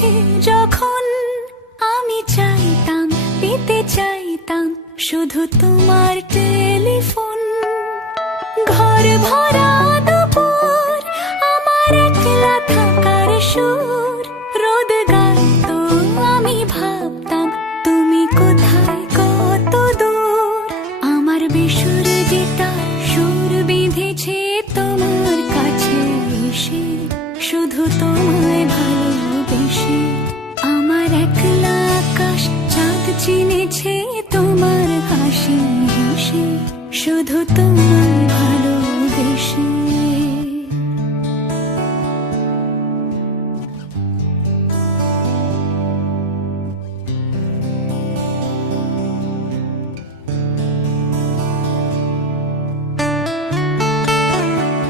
বেঁধেছে যখন, আমি চাইতাম, পেতে চাইতাম শুধু তোমার টেলিফোন। ঘর ভরা দুপুর, আমার একলা থাকার সুর, রোদ গাইতো আমি ভাবতাম তুমি কোথায় কত দূর। আমার বেসুর গীতার সুর বেঁধেছে তোমার কাছে এসে, শুধু তোমায় ভালোবেসে। আমার একলা আকাশ চাঁদ চিনেছে তোমার হাসি হেসে, শুধু তোমায় ভালো